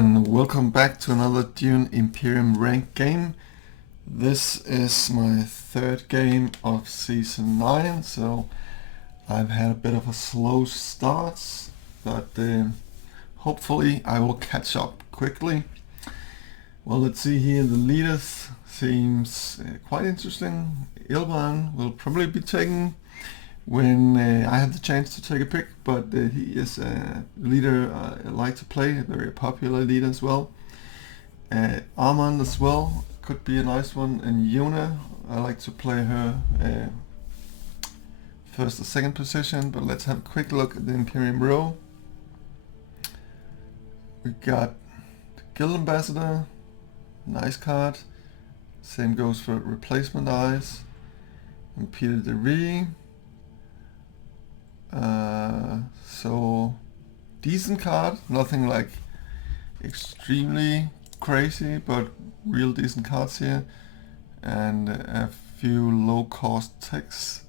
and welcome back to another DUNE Imperium ranked game. This is my third game of Season 9, so I've had a bit of a slow start, but hopefully I will catch up quickly. Well, let's see here, the leaders seems quite interesting. Ilban will probably be taken when I have the chance to take a pick, but he is a leader I like to play, a very popular leader as well. Armand as well could be a nice one, and Yuna, I like to play her first or second position, but let's have a quick look at the Imperium row. We got the Guild Ambassador, nice card. Same goes for Replacement Eyes, and Peter de Ree. So decent card, nothing like extremely crazy, but real decent cards here, and a few low cost techs.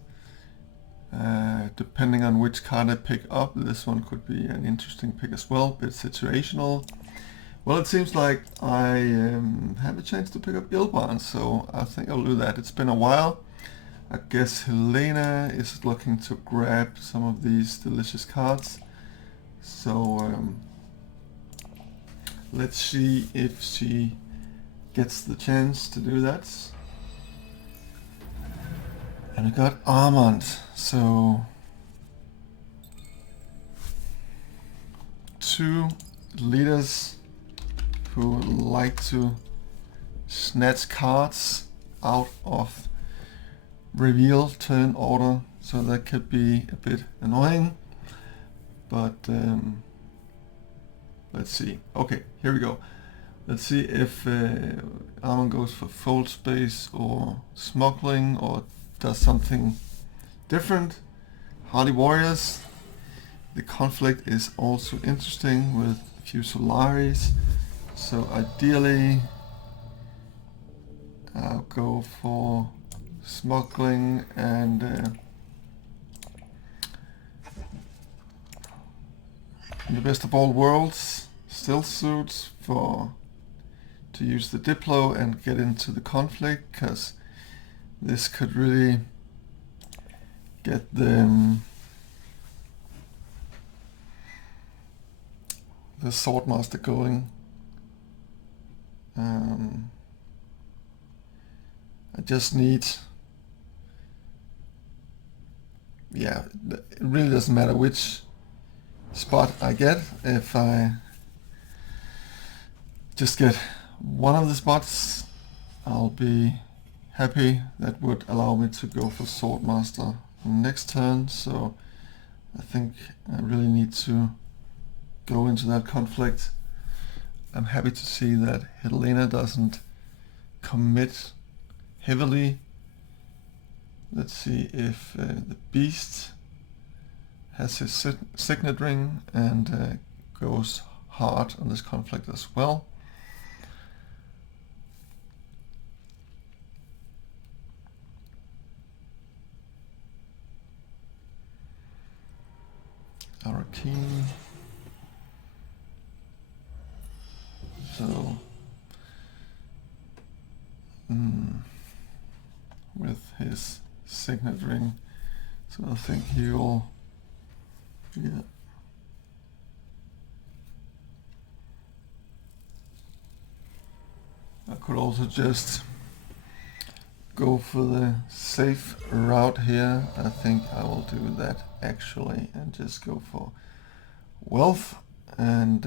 Depending on which card I pick up, this one could be an interesting pick as well, bit situational. Well, it seems like I have a chance to pick up Ilban, so I think I'll do that. It's been a while. I guess Helena is looking to grab some of these delicious cards. So let's see if she gets the chance to do that. And we got Armand, so two leaders who like to snatch cards out of reveal turn order, so that could be a bit annoying, but let's see. Okay, here we go. Let's see if Armand goes for fold space or smuggling or does something different. Hardy Warriors, the conflict is also interesting with a few Solaris, so ideally I'll go for smuggling and in the best of all worlds, stealth suits to use the Diplo and get into the conflict, because this could really get the Swordmaster going. I just need, yeah, it really doesn't matter which spot I get. If I just get one of the spots, I'll be happy. That would allow me to go for Swordmaster next turn, so I think I really need to go into that conflict. I'm happy to see that Helena doesn't commit heavily. Let's see if the Beast has his signet ring and goes hard on this conflict as well. Arcane. So with his signet ring, so I think he'll, yeah. I could also just go for the safe route here. I think I will do that actually and just go for wealth, and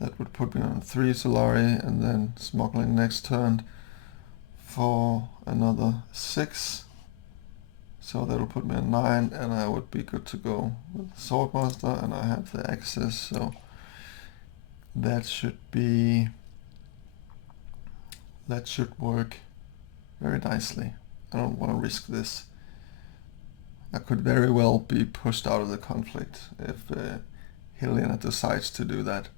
that would put me on 3 Solari, and then smuggling next turn for another 6. So that'll put me on 9, and I would be good to go with the Swordmaster, and I have the access, so that should work very nicely. I don't want to risk this. I could very well be pushed out of the conflict if Helena decides to do that.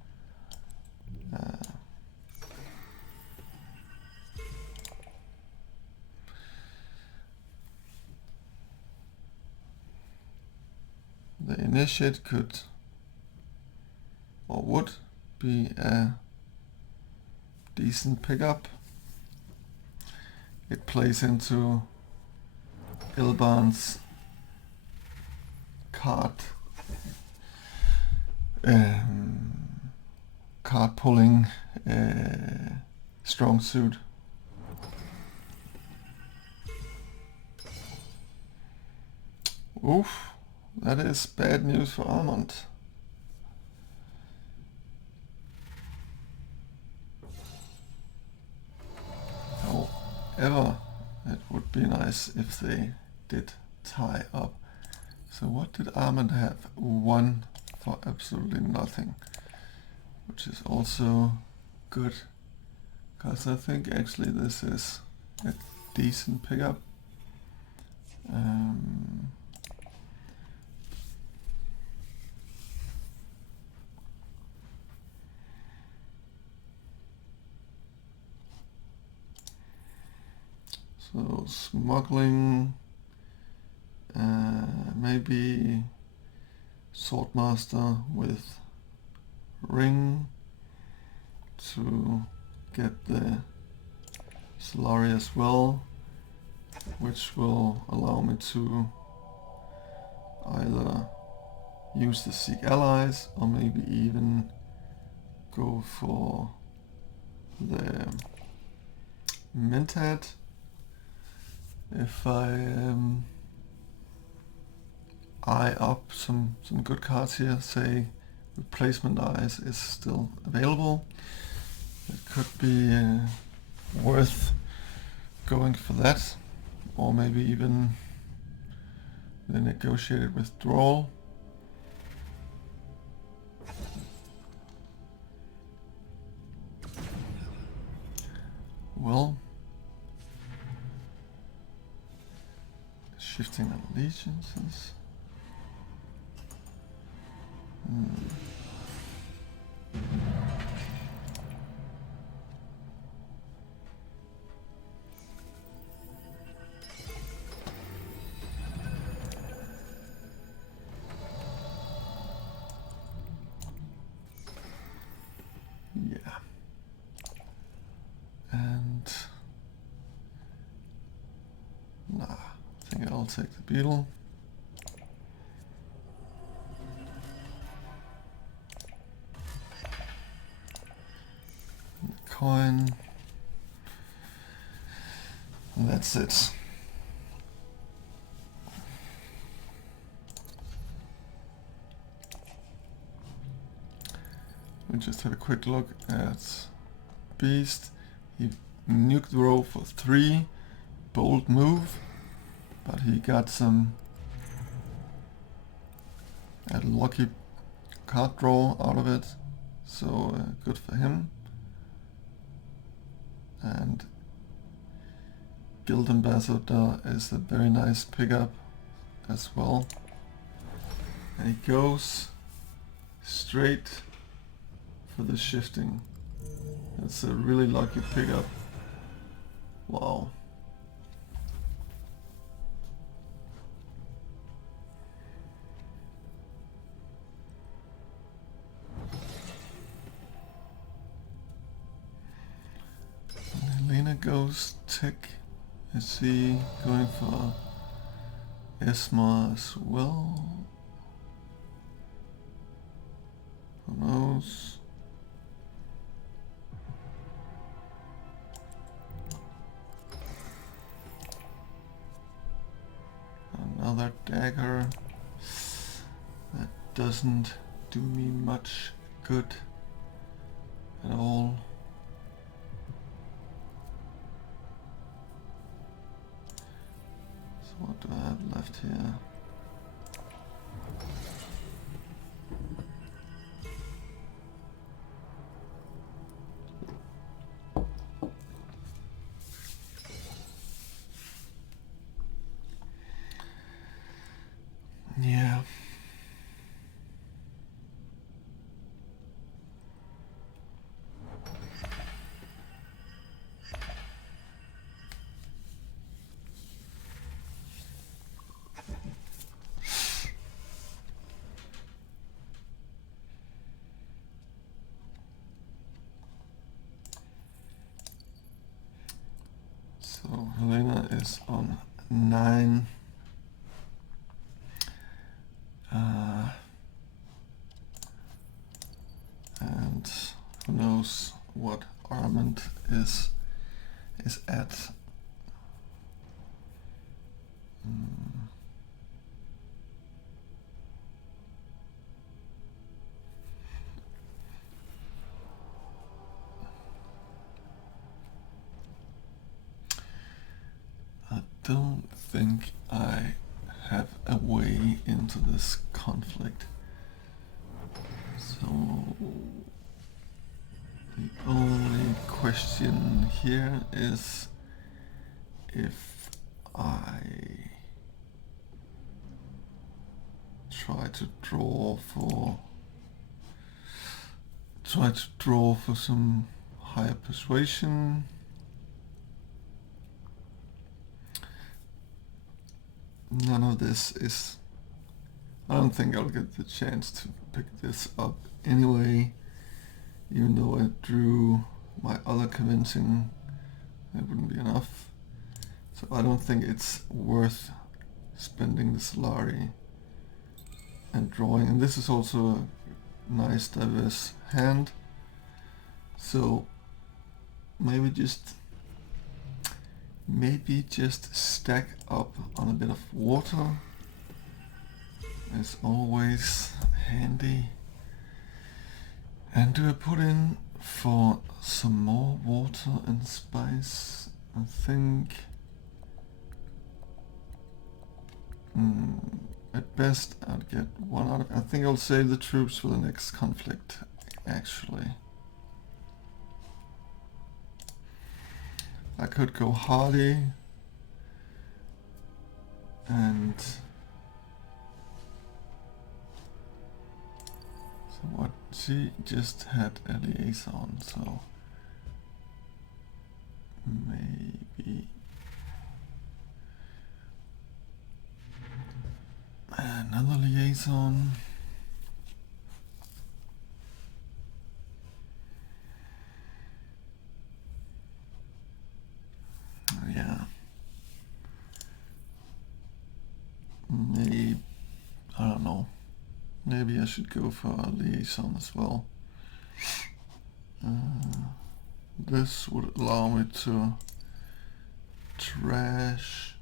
The initiate could, or would, be a decent pickup. It plays into Ilban's card pulling strong suit. Oof, that is bad news for Almond. However, it would be nice if they did tie up. So what did Almond have? 1 for absolutely nothing, which is also good, because I think actually this is a decent pickup. So smuggling, maybe Swordmaster with ring to get the Solari as well, which will allow me to either use the Seek Allies or maybe even go for the Mentat. If I eye up some good cards here, say Replacement Eyes is still available, it could be worth going for that, or maybe even the negotiated withdrawal. Well, shifting allegiances. Yeah. And nah, I think I'll take the beetle. Coin, and that's it. We just had a quick look at Beast. He nuked row for 3, bold move, but he got some lucky card draw out of it, so good for him. And Guild Ambassador is a very nice pickup as well. And he goes straight for the shifting. That's a really lucky pickup. Wow. Helena goes tech. Is he going for Esma as well? Who knows? Another dagger. That doesn't do me much good at all. So what do I have left here? Yeah. is on 9. And who knows what armament is at. I don't think I have a way into this conflict. So the only question here is if I try to draw for some higher persuasion. None of this is... I don't think I'll get the chance to pick this up anyway, even though I drew my other convincing, it wouldn't be enough. So I don't think it's worth spending the Solari and drawing. And this is also a nice diverse hand. So maybe just stack up on a bit of water. It's always handy. And do I put in for some more water and spice? I think at best I'd get one out of... I think I'll save the troops for the next conflict, actually. I could go hardy and... So what, she just had a liaison, so maybe another liaison. Yeah. Maybe, I don't know. Maybe I should go for a liaison as well. This would allow me to trash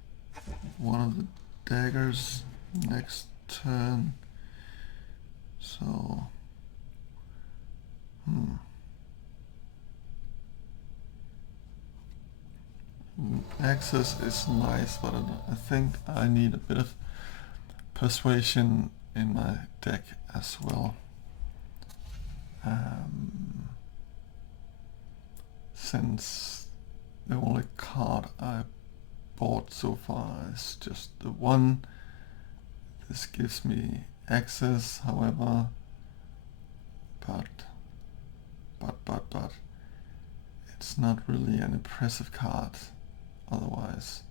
one of the daggers next turn. So, access is nice, but I think I need a bit of persuasion in my deck as well. Since the only card I bought so far is just the one, this gives me access, however, but it's not really an impressive card otherwise.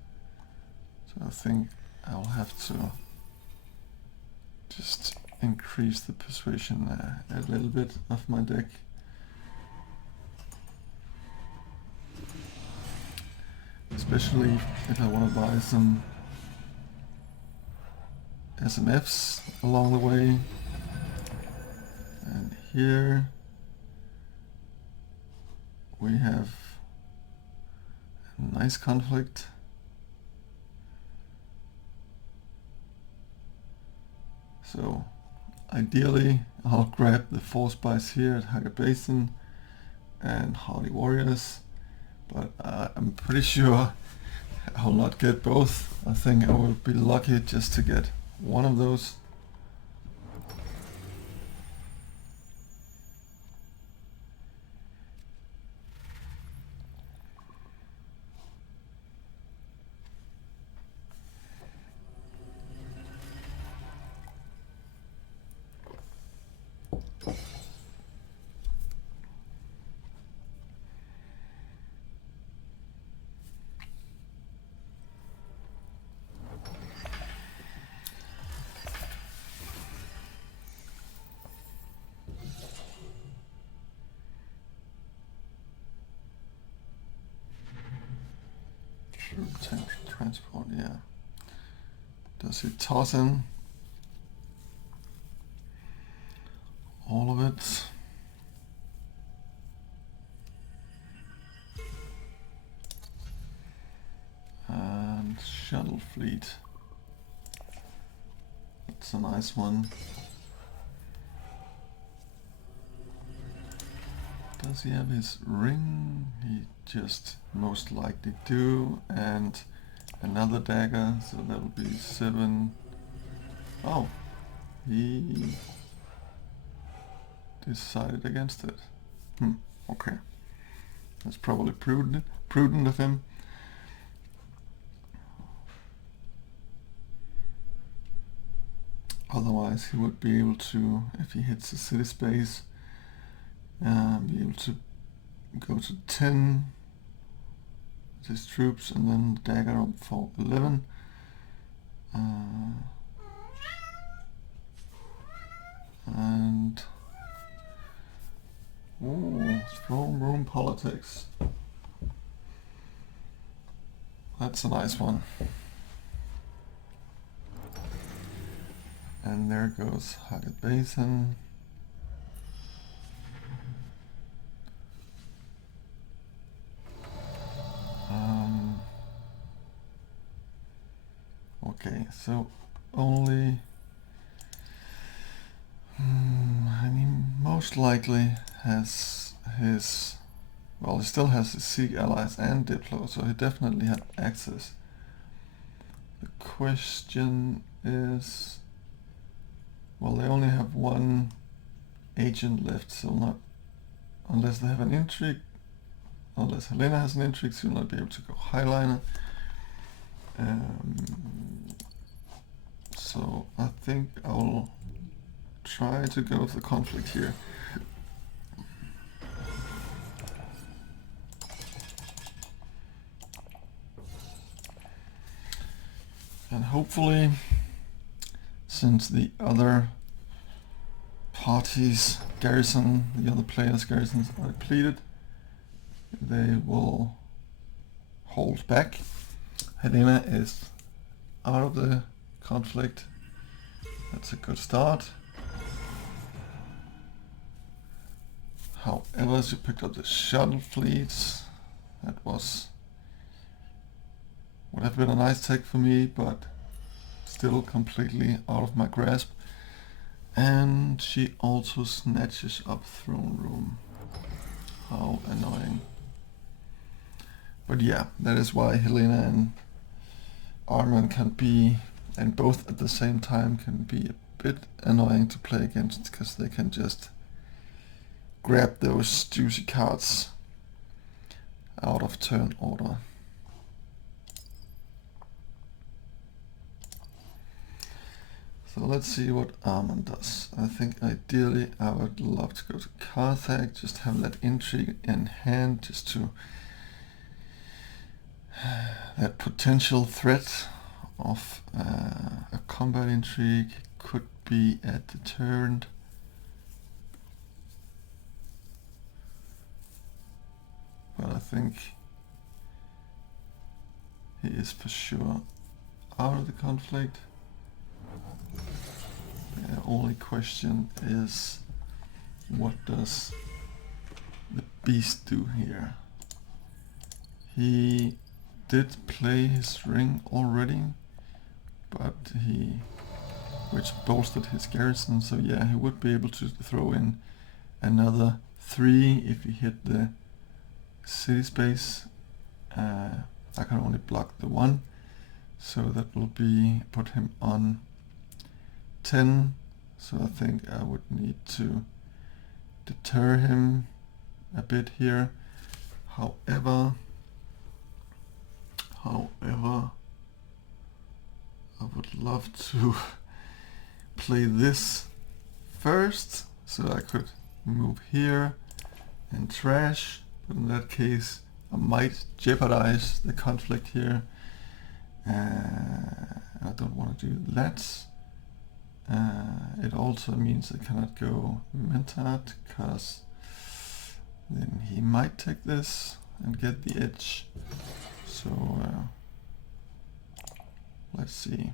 So I think I'll have to just increase the persuasion a little bit of my deck. Especially if I want to buy some SMFs along the way. And here we have a nice conflict. So ideally I'll grab the 4 spies here at Hager Basin and Hardy Warriors, but I'm pretty sure I'll not get both. I think I will be lucky just to get one of those. Tank transport, yeah. Does he toss in all of it? And shuttle fleet. That's a nice one. Does he have his ring? He just most likely do. And another dagger, so that'll be 7. Oh, he decided against it. Okay. That's probably prudent of him. Otherwise he would be able to, if he hits the city space, be able to go to 10 with his troops and then dagger up for 11. And throne room politics. That's a nice one. And there goes Haggard Basin. Okay, so only he most likely has his, well, he still has his Sikh allies and Diplo, so he definitely had access. The question is, well, they only have one agent left, so not unless they have an intrigue. Unless Helena has an intrigue, she'll not be able to go highliner. So I think I'll try to go with the conflict here. And hopefully, since the other party's garrison, the other players' garrisons are depleted, they will hold back. Helena is out of the conflict. That's a good start. However, she picked up the shuttle fleets. That would have been a nice tech for me, but still completely out of my grasp. And she also snatches up throne room. How annoying. But yeah, that is why Helena and Armin can be, and both at the same time, can be a bit annoying to play against, because they can just grab those juicy cards out of turn order. So let's see what Armin does. I think ideally I would love to go to Carthage, just have that intrigue in hand, just to that potential threat of a combat intrigue could be a deterrent. But I think he is for sure out of the conflict. The only question is, what does the beast do here? He did play his ring already, but which bolstered his garrison, so yeah, he would be able to throw in another 3 if he hit the city space. I can only block the 1, so that will put him on 10, so I think I would need to deter him a bit here. However, I would love to play this first, so I could move here and trash, but in that case I might jeopardize the conflict here. I don't want to do that. It also means I cannot go Mentad, because then he might take this and get the edge. So let's see.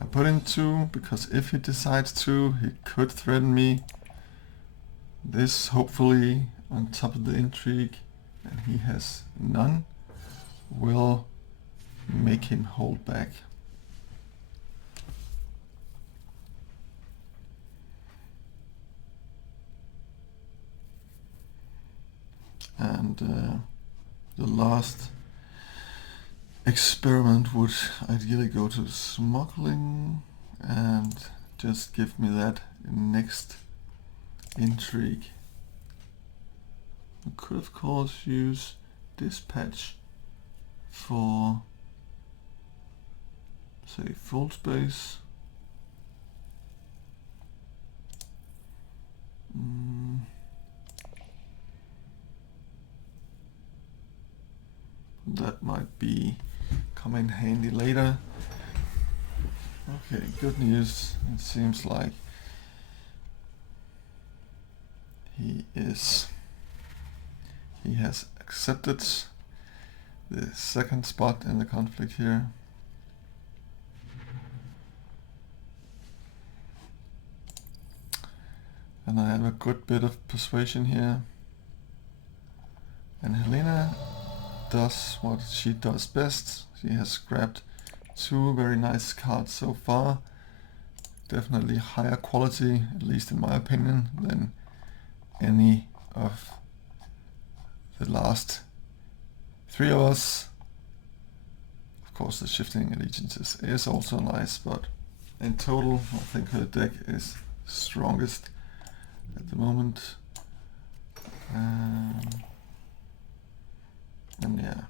I put in 2 because if he decides to, he could threaten me. This hopefully on top of the intrigue, and he has none, will make him hold back. And the last experiment would ideally go to smuggling and just give me that next intrigue. I could of course use dispatch for, say, full space. That might come in handy later. Okay, good news. It seems like he has accepted the second spot in the conflict here. And I have a good bit of persuasion here. And Helena does what she does best. She has grabbed 2 very nice cards so far. Definitely higher quality, at least in my opinion, than any of the last 3 of us. Of course the shifting allegiances is also nice, but in total I think her deck is strongest at the moment. And yeah.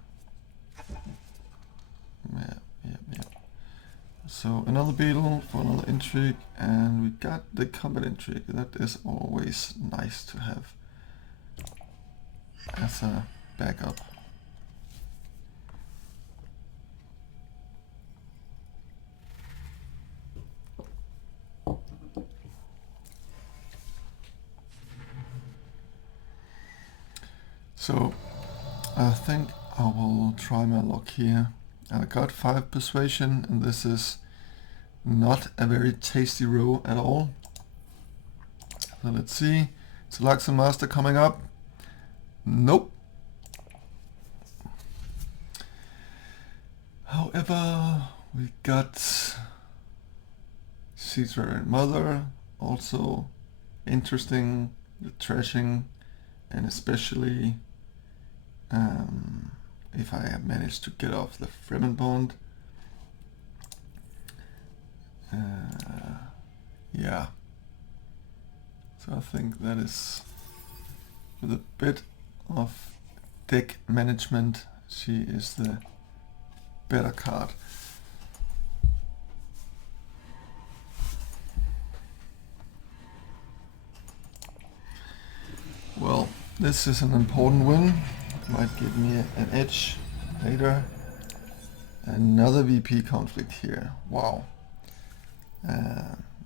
So another beetle for another intrigue, and we got the combat intrigue. That is always nice to have as a backup. So I think I will try my luck here. I got 5 persuasion, and this is not a very tasty row at all. So let's see. It's Lux and Master coming up. Nope. However, we got Caesar and Mother, also interesting, the trashing, and especially if I have managed to get off the Fremen Bond. Yeah. So I think that is, with a bit of deck management, she is the better card. Well, this is an important win. It might give me an edge later. Another VP conflict here. Wow.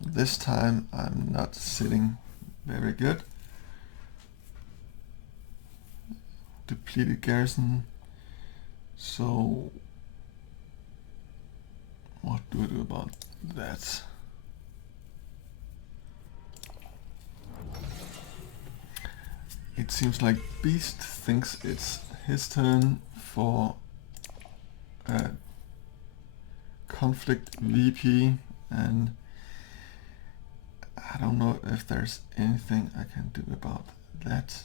This time I'm not sitting very good. Depleted garrison. So what do I do about that? It seems like Beast thinks it's his turn for a conflict VP, and I don't know if there's anything I can do about that.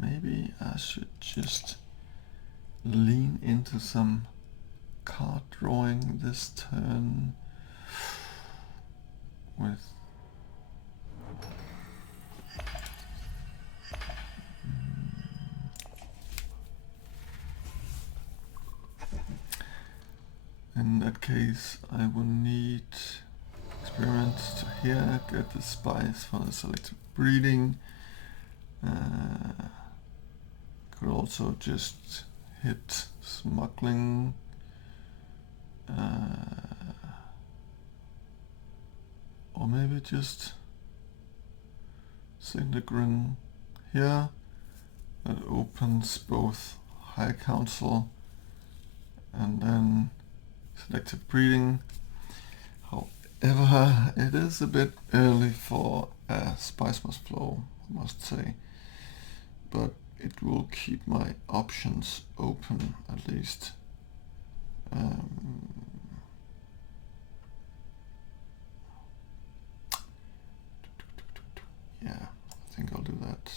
Maybe I should just lean into some card drawing this turn with in that case I will need experiments to here, get the spice for the selective breeding. Could also just hit smuggling. Or maybe just Synchron here. That opens both High Council, and then selective breeding. However, it is a bit early for a spice must flow, I must say, but it will keep my options open at least. Yeah, I think I'll do that.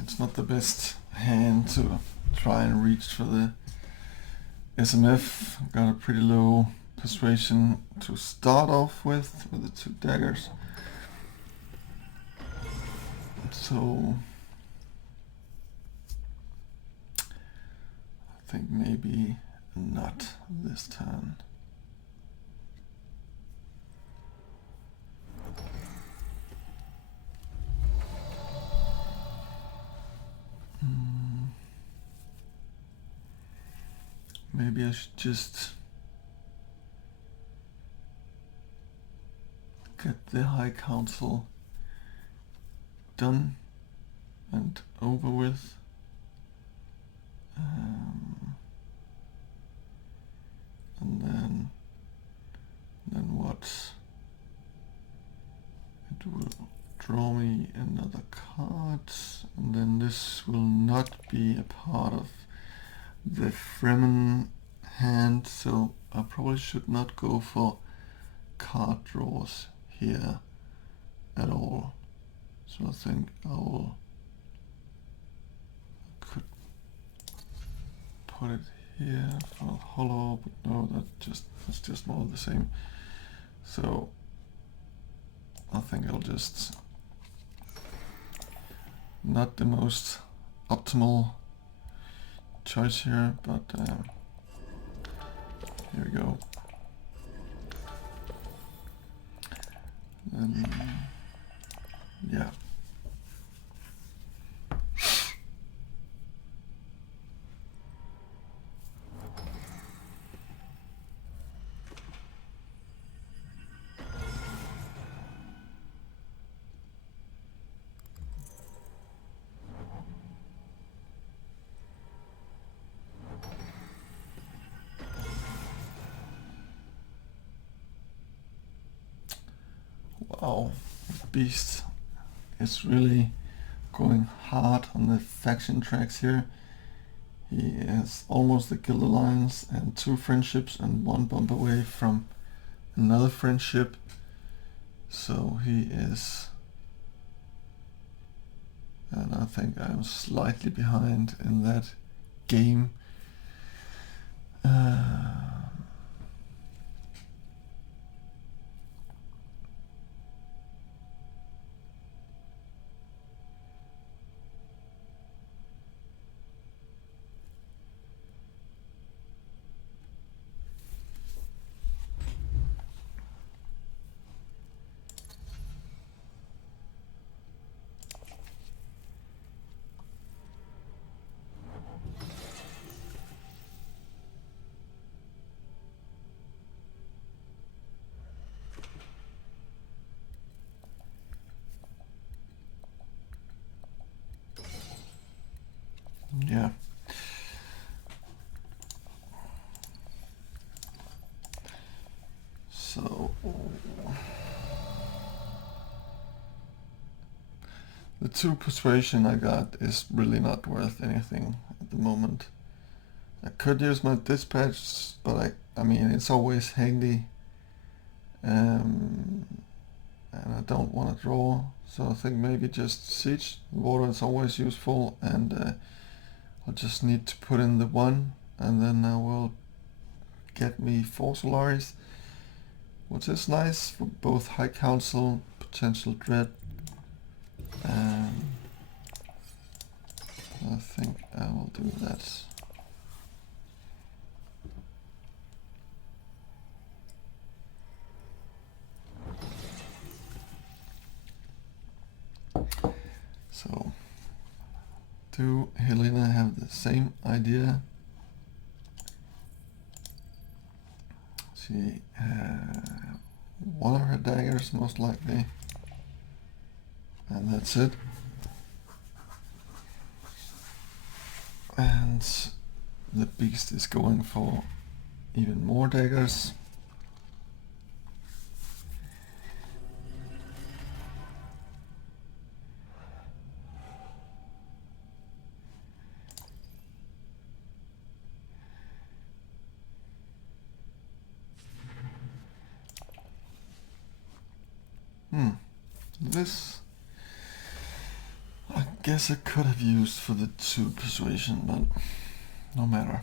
It's not the best hand to try and reach for the SMF. Got a pretty low persuasion to start off with the 2 daggers. So I think maybe not this turn. Maybe I should just get the High Council done and over with. And then what? It will draw me another card, and then this will not be a part of the Fremen hand, so I probably should not go for card draws here at all. So I think could put it here for hollow, but no, that's just more of the same. So I think I'll just, not the most optimal choice here, but here we go. And yeah. Wow, Beast is really going hard on the faction tracks here. He is almost the Guild Alliance and 2 friendships and 1 bump away from another friendship. So he is, and I think I'm slightly behind in that game. Yeah. So the 2 persuasion I got is really not worth anything at the moment. I could use my dispatch, but I mean it's always handy and I don't want to draw, so I think maybe just siege. Water is always useful, and I'll just need to put in the 1, and then I will get me 4 Solaris, which is nice for both High Council, potential Dread, and I think I will do that. So, do Helena have the same idea? She one of her daggers most likely, and that's it. And the beast is going for even more daggers. This I guess I could have used for the 2 persuasion, but no matter.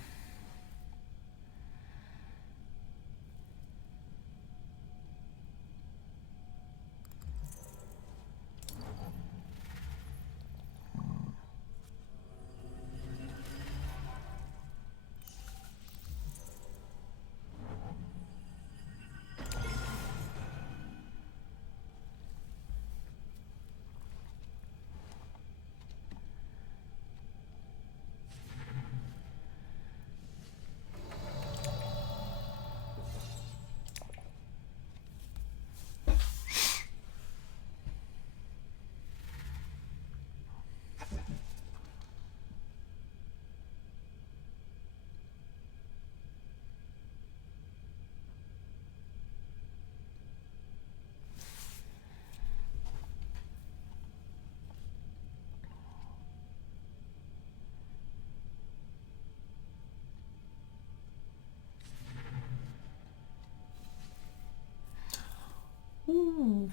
Ooh,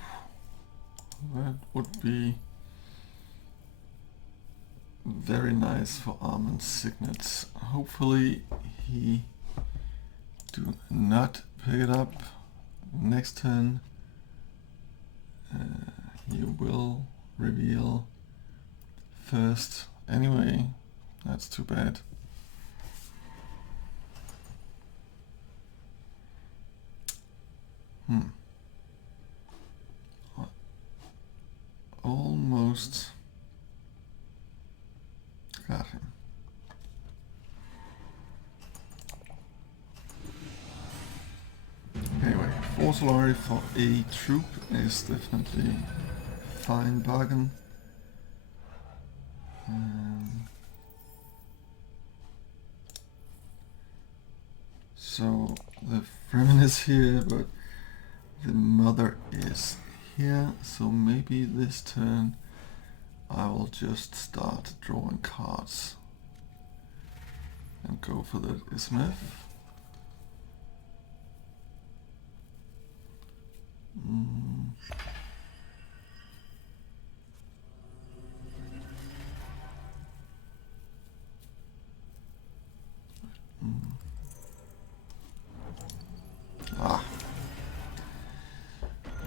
that would be very nice for Armand's signets. Hopefully he do not pick it up next turn. He will reveal first anyway. That's too bad. Almost got him. Anyway, 4 Solari for a troop is definitely a fine bargain. So the Fremen is here, but the mother is here, so maybe this turn I will just start drawing cards and go for the Ismith.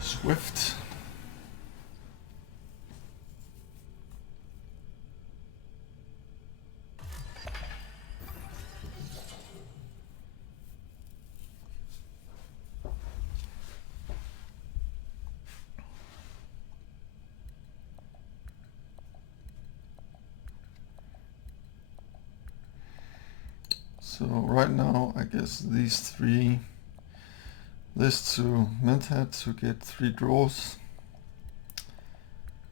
Swift. So right now I guess these 3, this to Mentat to get 3 draws,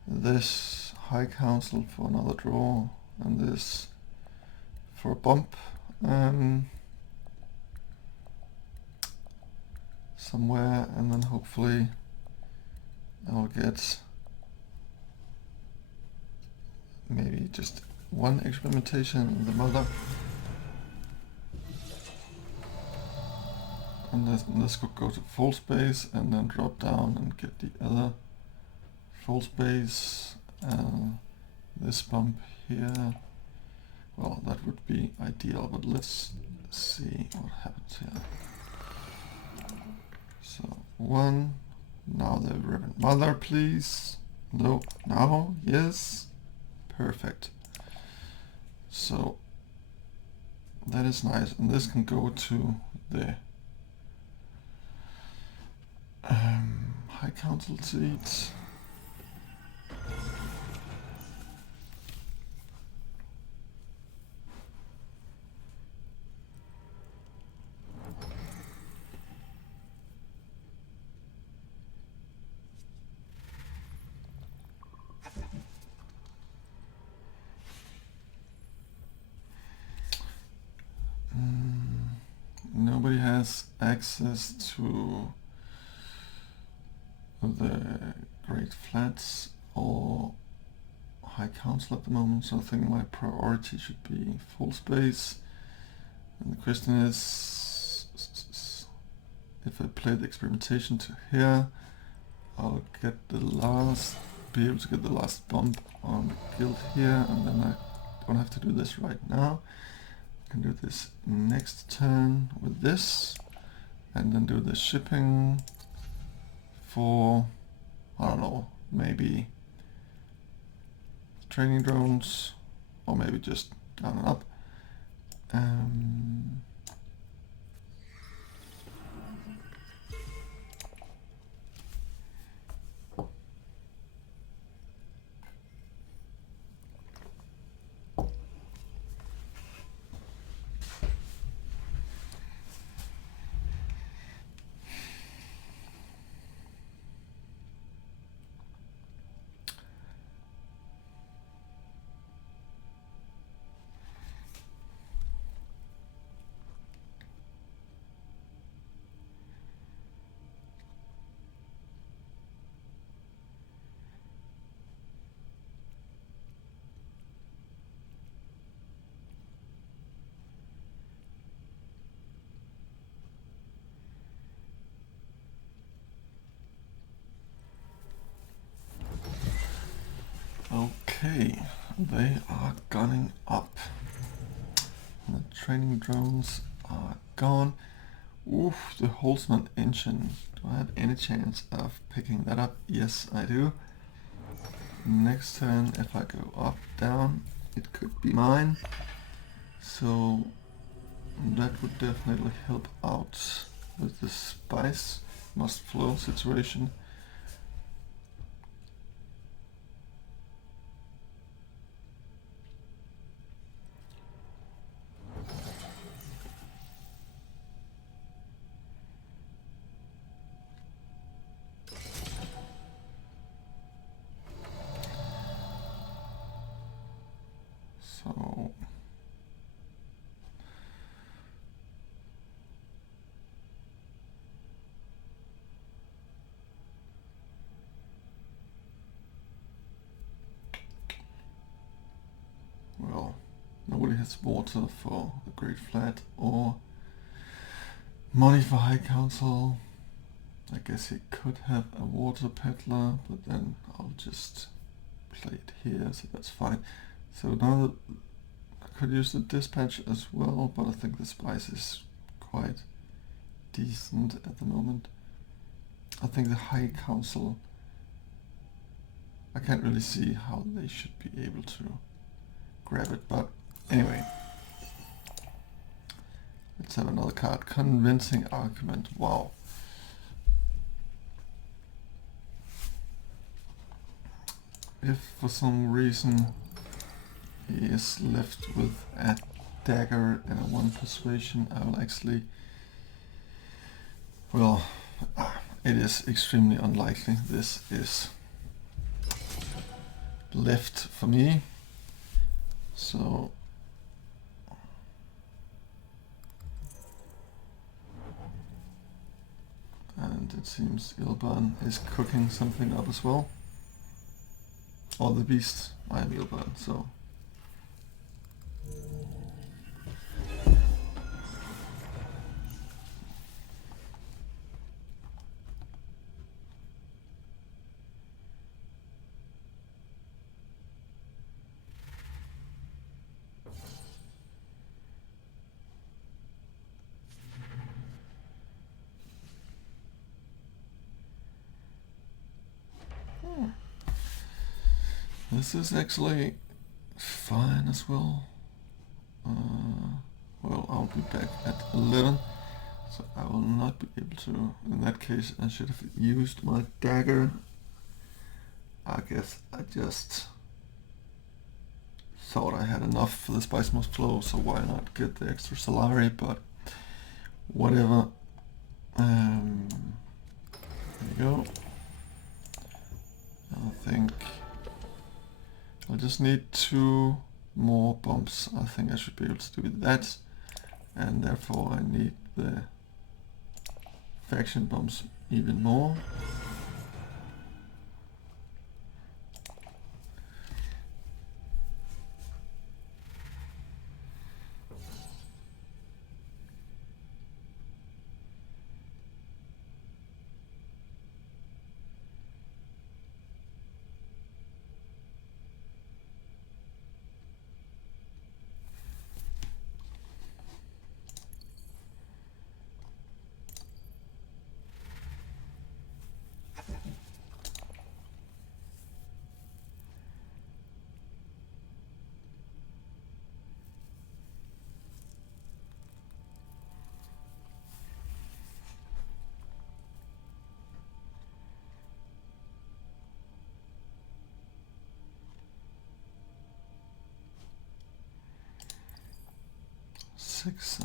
this High Council for another draw, and this for a bump somewhere, and then hopefully I'll get maybe just 1 experimentation in the mother. And this could go to full space and then drop down and get the other full space. This bump here, well, that would be ideal, but let's see what happens here. So 1, now the ribbon mother, please. No, now, yes, perfect. So that is nice, and this can go to the High Council seat. Nobody has access to the Great Flats or High Council at the moment, so I think my priority should be full space. And the question is, if I play the experimentation to here, I'll be able to get the last bump on the guild here, and then I don't have to do this right now. I can do this next turn with this, and then do the shipping for, I don't know, maybe training drones, or maybe just down and up. Okay, they are gunning up. The training drones are gone. Oof, the Holzman engine. Do I have any chance of picking that up? Yes, I do. Next turn, if I go up, down, it could be mine. So that would definitely help out with the spice must flow situation. So well, nobody has water for the Great Flat or money for High Council. I guess he could have a water peddler, but then I'll just play it here, so that's fine. So now I could use the dispatch as well, but I think the spice is quite decent at the moment. I think the High Council, I can't really see how they should be able to grab it, but anyway. Let's have another card. Convincing argument. Wow. If for some reason he is left with a dagger and a 1 persuasion, I will actually, well, it is extremely unlikely this is left for me. So and it seems Ilban is cooking something up as well. Or the beast, I am Ilban, so. This is actually fine as well. Well, I'll be back at 11, so I will not be able to. In that case, I should have used my dagger. I guess I just thought I had enough for the spice must flow, so why not get the extra salari, but whatever. There you go. I think I just need 2 more bumps. I think I should be able to do that, and therefore I need the faction bumps even more.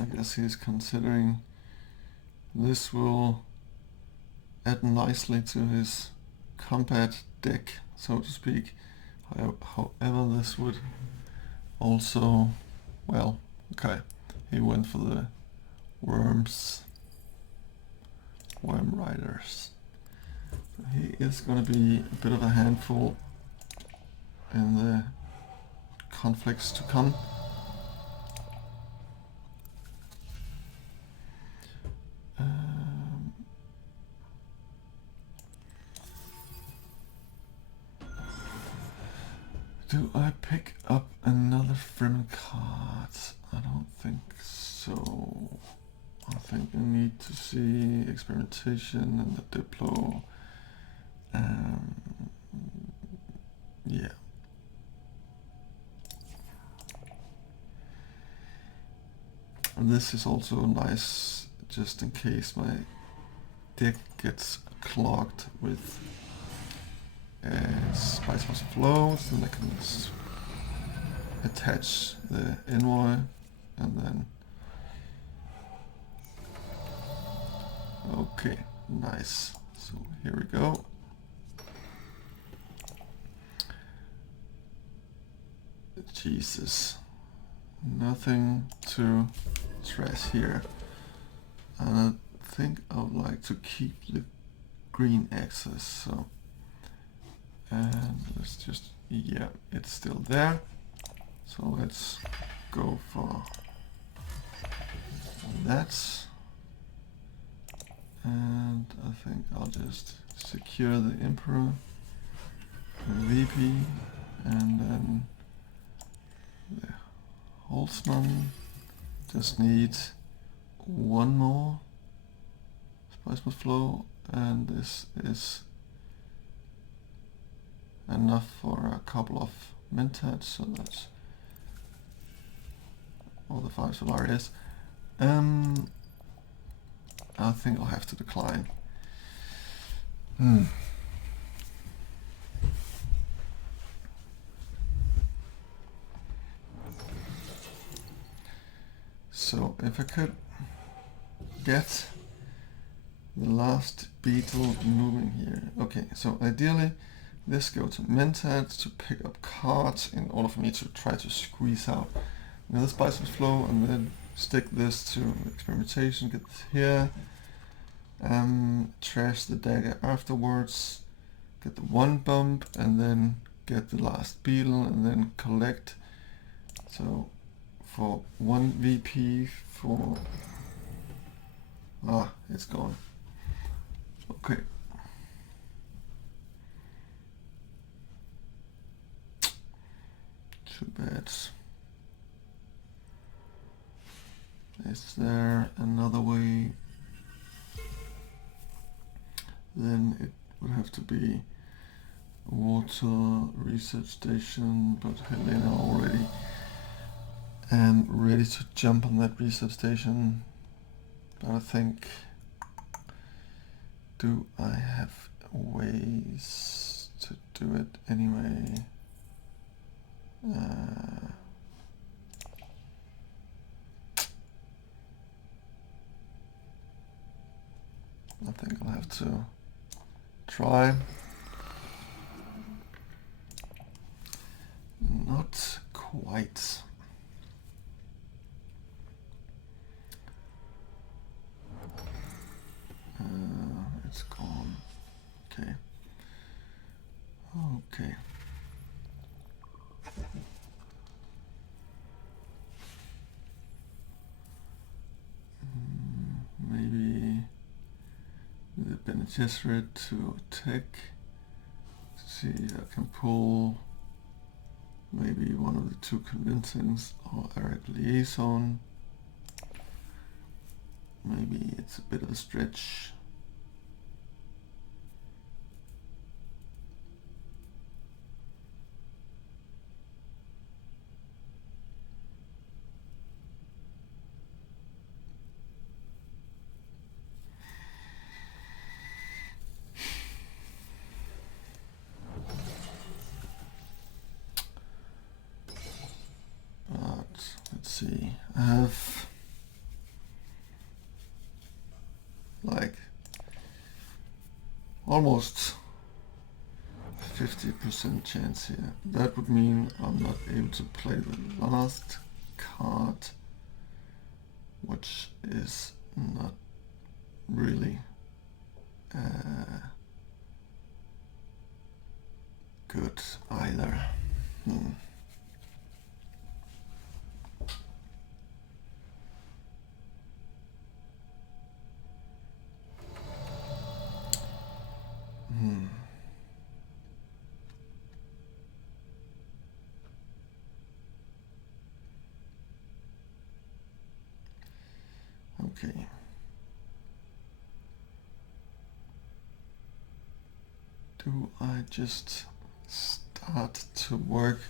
I guess he's considering this will add nicely to his combat deck, so to speak. However, this would also, well, okay, he went for the worm riders. So he is going to be a bit of a handful in the conflicts to come. Do I pick up another Fremen card? I don't think so. I think I need to see experimentation and the Diplo. Yeah. And this is also nice, just in case my deck gets clogged with spice must flow, so then I can attach the envoy and then okay, nice. So here we go. Jesus, nothing to stress here. And I think I would like to keep the green access, so and let's just, yeah, it's still there. So let's go for that. And I think I'll just secure the Emperor, the VP, and then the Holtzman. Just need 1 more spice must flow, and this is enough for a couple of mentats, so that's all the 5 Solaris. I think I'll have to decline. So if I could get the last beetle moving here. Okay, so ideally this go to mentat to pick up cards in order for me to try to squeeze out another spice must flow, and then stick this to experimentation, get this here, trash the dagger afterwards, get the 1 bump, and then get the last beetle, and then collect. So for 1 VP for... it's gone. Okay. Too bad. Is there another way? Then it would have to be water research station, but Helena already am ready to jump on that research station. But I think, do I have ways to do it anyway? I think I'll have to try. Not quite. It's gone. Okay. Okay. Maybe the Bene Gesserit to attack. See, I can pull maybe one of the two convincings or Eric liaison. Maybe it's a bit of a stretch. Let's see, I have like almost 50% chance here. That would mean I'm not able to play the last card, which is not really good either. Okay. Do I just start to work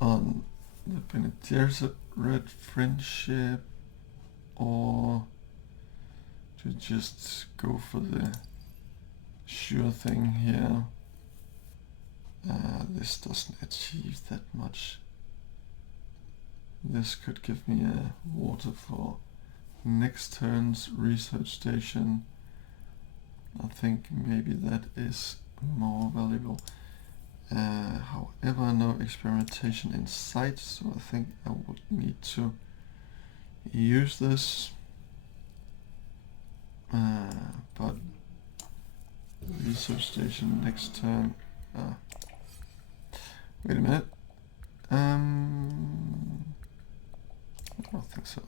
on the Bene Gesserit friendship, or to just go for the sure thing here? This doesn't achieve that much. This could give me a water for next turn's research station. I think maybe that is more valuable. However, no experimentation in sight, so I think I would need to use this. But research station next turn. Wait a minute. I don't think so.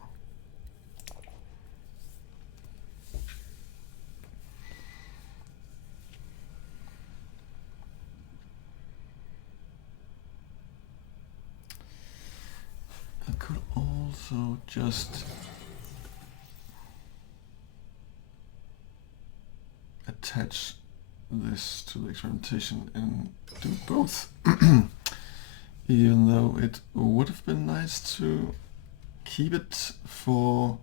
I could also just attach this to the experimentation and do both. Even though it would have been nice to keep it for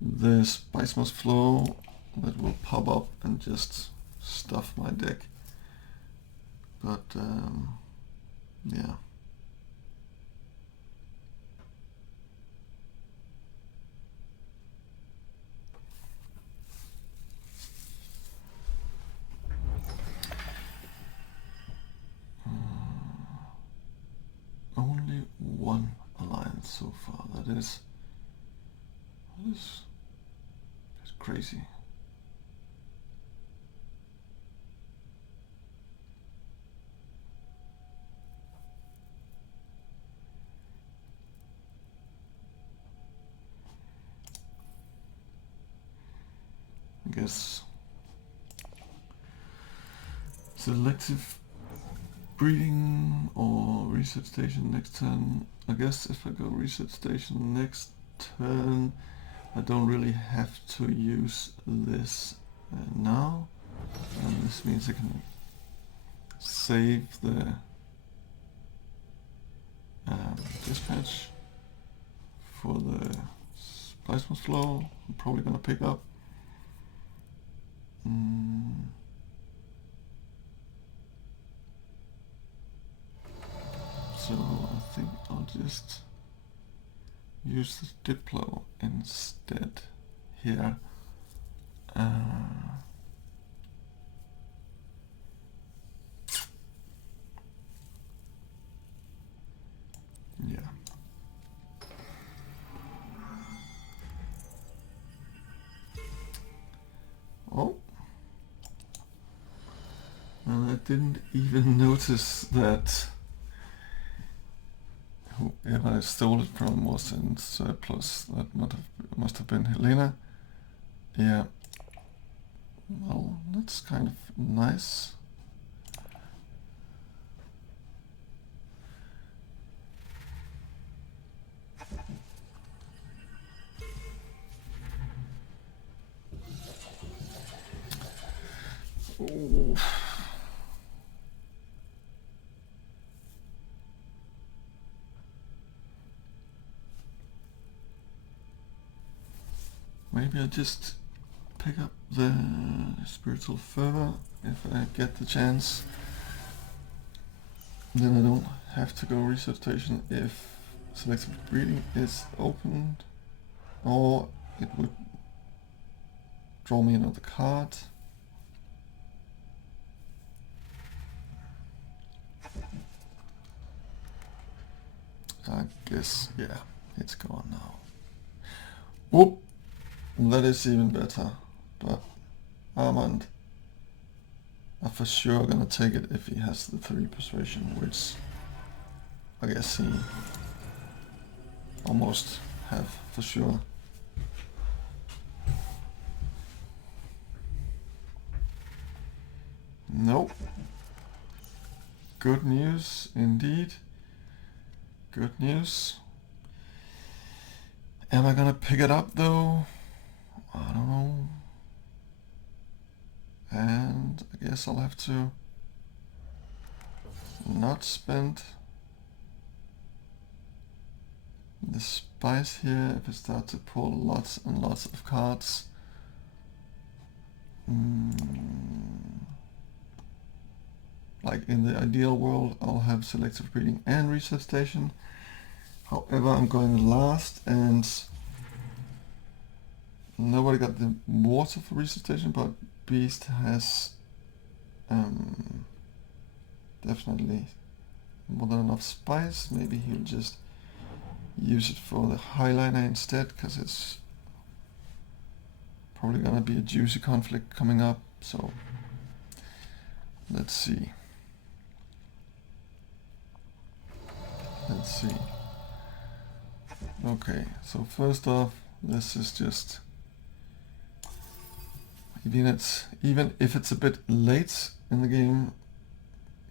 the Spice Moss flow that will pop up and just stuff my deck. But yeah. Only one alliance so far. That is crazy. I guess selective breeding or research station next turn. I guess if I go research station next turn, I don't really have to use this now, and this means I can save the dispatch for the plasma flow. I'm probably gonna pick up. So I think I'll just use the Diplo instead here. Yeah. Oh. And I didn't even notice that whoever I stole it from was in surplus. That must have been Helena. Yeah. Well, that's kind of nice. Ooh. Maybe I just pick up the spiritual fervor if I get the chance. Then I don't have to go resuscitation if selective breeding is opened, or it would draw me another card. I guess, yeah, it's gone now. Whoop! That is even better, but Armand are for sure gonna take it if he has the 3 persuasion, which I guess he almost have for sure. Nope. Good news indeed. Good news. Am I gonna pick it up though? I don't know. And I guess I'll have to not spend the spice here if I start to pull lots and lots of cards. Like in the ideal world, I'll have selective breeding and resuscitation. However, I'm going last and nobody got the water for resuscitation, but Beast has definitely more than enough spice. Maybe he'll just use it for the highliner instead, because it's probably gonna be a juicy conflict coming up. So let's see. Let's see. Okay, so first off, this is just, even if it's a bit late in the game,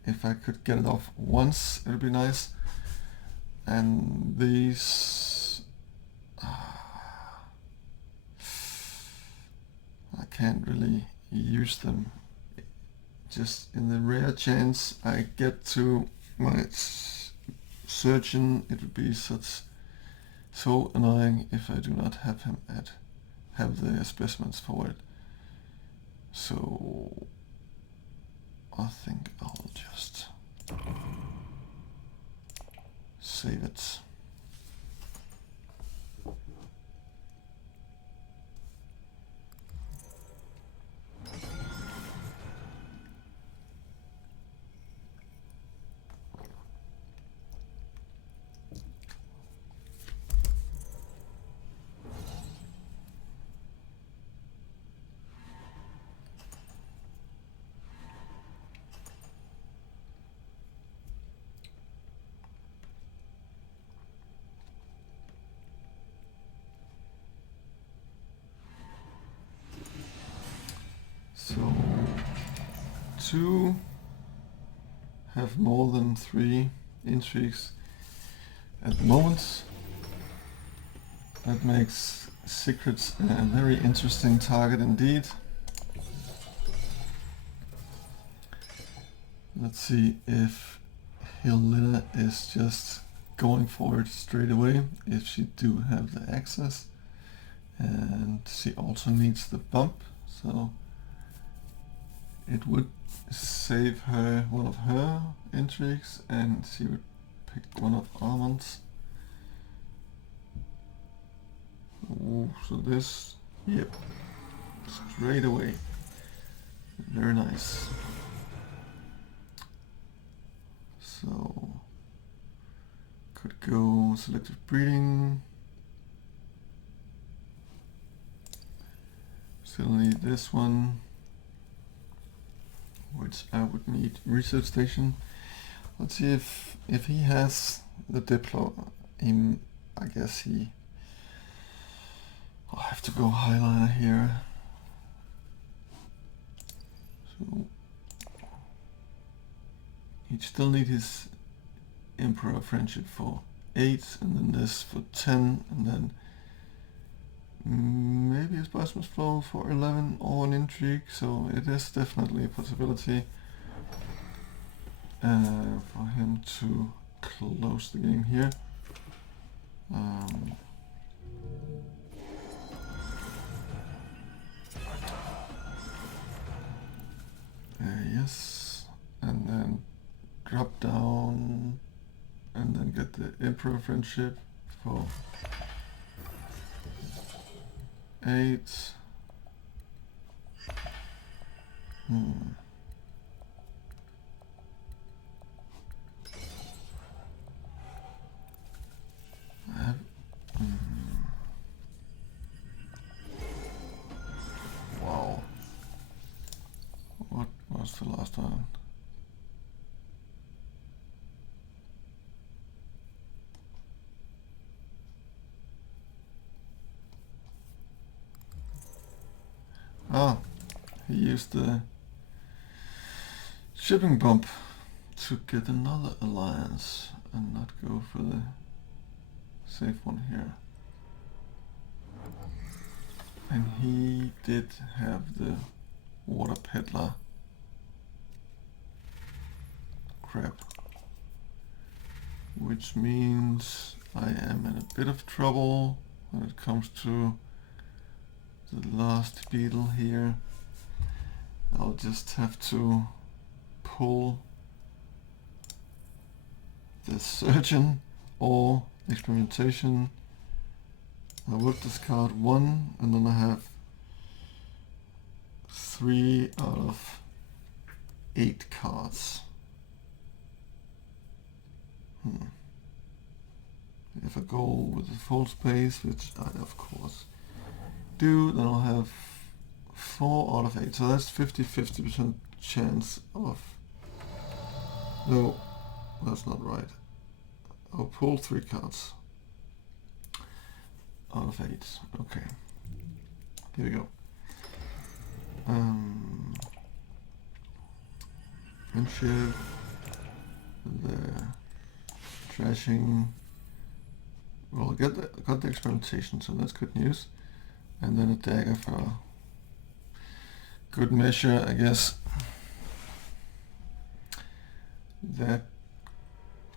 if I could get it off once, it would be nice. And these, I can't really use them. Just in the rare chance I get to my surgeon, it would be so annoying if I do not have him have the specimens for it. So I think I'll just save it. So 2 have more than 3 intrigues at the moment. That makes secrets a very interesting target indeed. Let's see if Helena is just going for it straight away, if she do have the access. And she also needs the bump, so it would save her one of her intrigues, and she would pick one of Armand's. Ooh, so this, yep, straight away. Very nice. So, could go selective breeding. Still need this one, which I would need research station. Let's see if he has the Diplo. I guess he. I'll have to go highliner here. So he'd still need his Emperor Friendship for 8, and then this for 10, and then maybe a Spasmus Flow for 11 or an Intrigue, so it is definitely a possibility for him to close the game here. Yes, and then drop down and then get the Emperor Friendship for 8. Wow. What was the last one? Ah, he used the shipping bump to get another alliance and not go for the safe one here. And he did have the water peddler crap, which means I am in a bit of trouble when it comes to the last beetle here. I'll just have to pull the surgeon or experimentation. I would discard 1, and then I have 3 out of 8 cards. If I go with the full space, which I of course do, then I'll have 4 out of 8. So that's 50% chance of... No, that's not right. I'll pull 3 cards out of 8. Okay. Here we go. Friendship. The trashing. Well, I got the experimentation, so that's good news. And then a dagger for good measure, I guess. That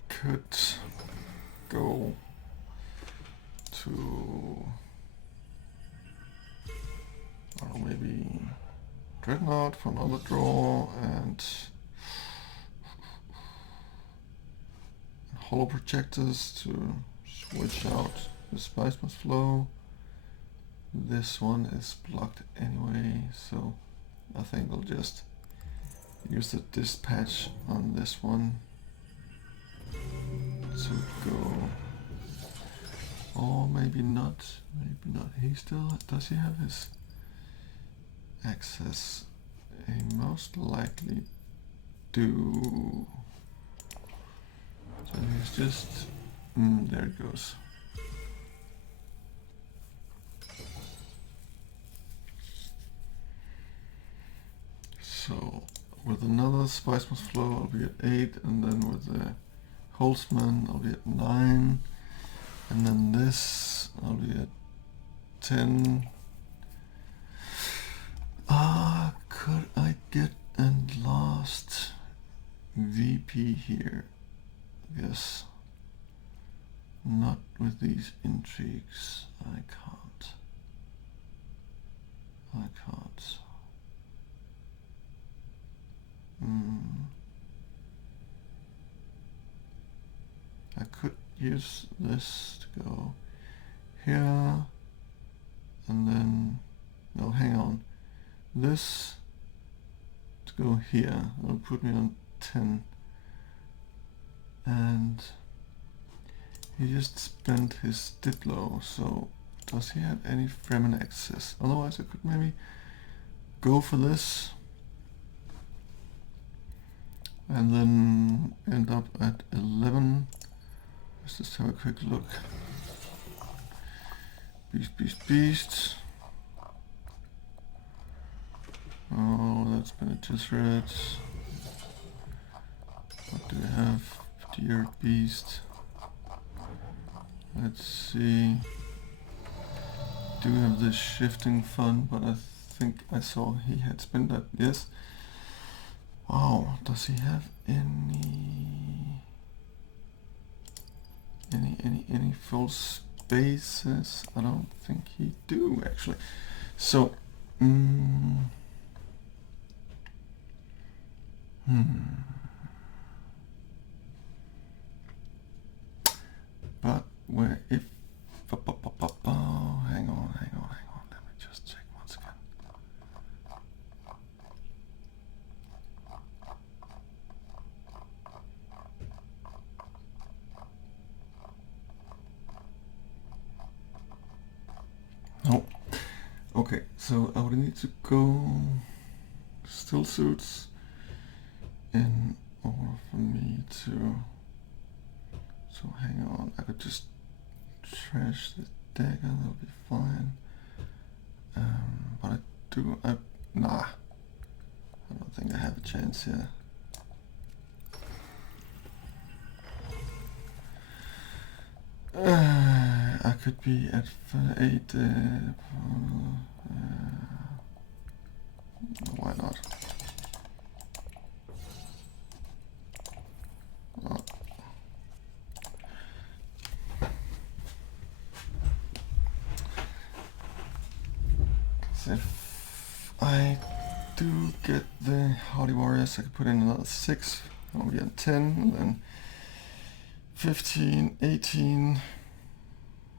could go to, or maybe Dreadnought for another draw, and Hollow Projectors to switch out the Spice Must Flow. This one is blocked anyway, so I think I'll just use the dispatch on this one to go. Or maybe not. Maybe not. He still does he have his access? He most likely do. So he's just there it goes. So with another Spice Must Flow I'll be at 8, and then with the Holzman I'll be at 9, and then this I'll be at 10. Could I get and last? VP here. Yes. Not with these intrigues. I can't. I could use this to go here, and then, no, hang on. This to go here. That'll put me on 10. And he just spent his Diplo, so does he have any Fremen access? Otherwise I could maybe go for this and then end up at 11. Let's just have a quick look. Beast. Oh, that's been just red. What do we have? Deer beast. Let's see. Do have this shifting fun, but I think I saw he had spent that. Yes. Wow. Does he have any full spaces? I don't think he do actually. So. But where if hang on, let me just check once again. No. Okay, so I would need to go still suits in order for me to. So hang on, I could just trash the dagger, that'll be fine. But nah. I don't think I have a chance here. I could be at 8. Why not? If I do get the Hardy Warriors, I could put in another 6. I'll be at 10, and then 15, 18.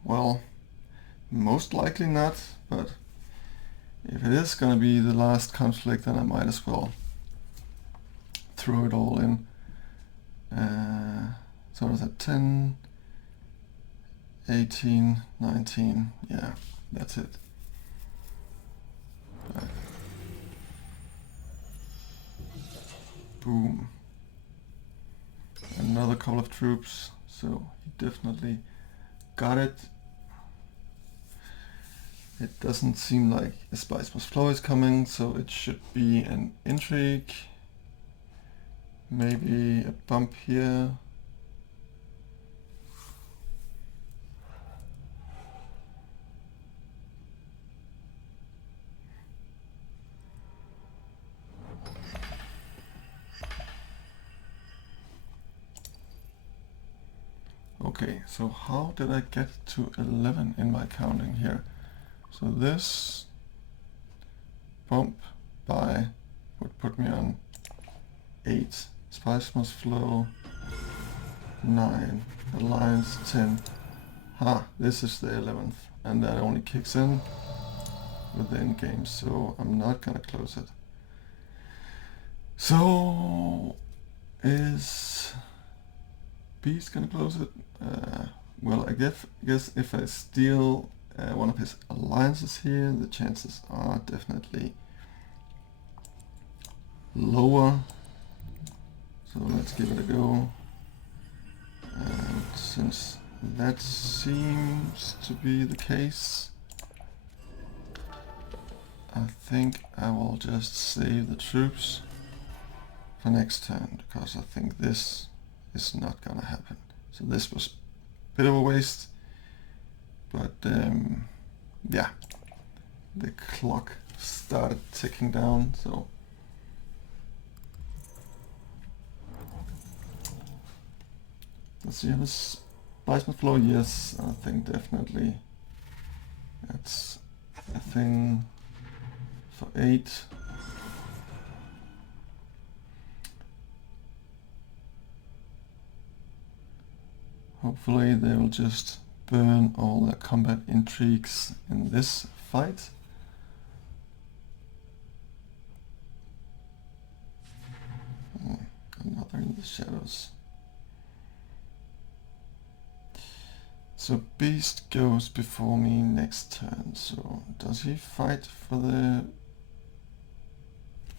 Well, most likely not, but if it is gonna be the last conflict, then I might as well throw it all in. So is that 10, 18, 19? Yeah, that's it. Boom. Another couple of troops, so he definitely got it. It doesn't seem like a Spice Must Flow is coming, so it should be an intrigue. Maybe a bump here. Okay, so how did I get to 11 in my counting here? So this bump by would put me on 8. Spice Must Flow 9. Alliance 10. This is the 11th, and that only kicks in with the end game, so I'm not gonna close it. So is Beast gonna close it? Well, I guess if I steal one of his alliances here, the chances are definitely lower. So let's give it a go. And since that seems to be the case, I think I will just save the troops for next turn, because I think this is not gonna happen. So this was a bit of a waste, but yeah, the clock started ticking down, so Does he have a spice flow? Yes, I think definitely. That's a thing for 8. Hopefully they will just burn all their combat intrigues in this fight. Another in the shadows. So Beast goes before me next turn. So does he fight for the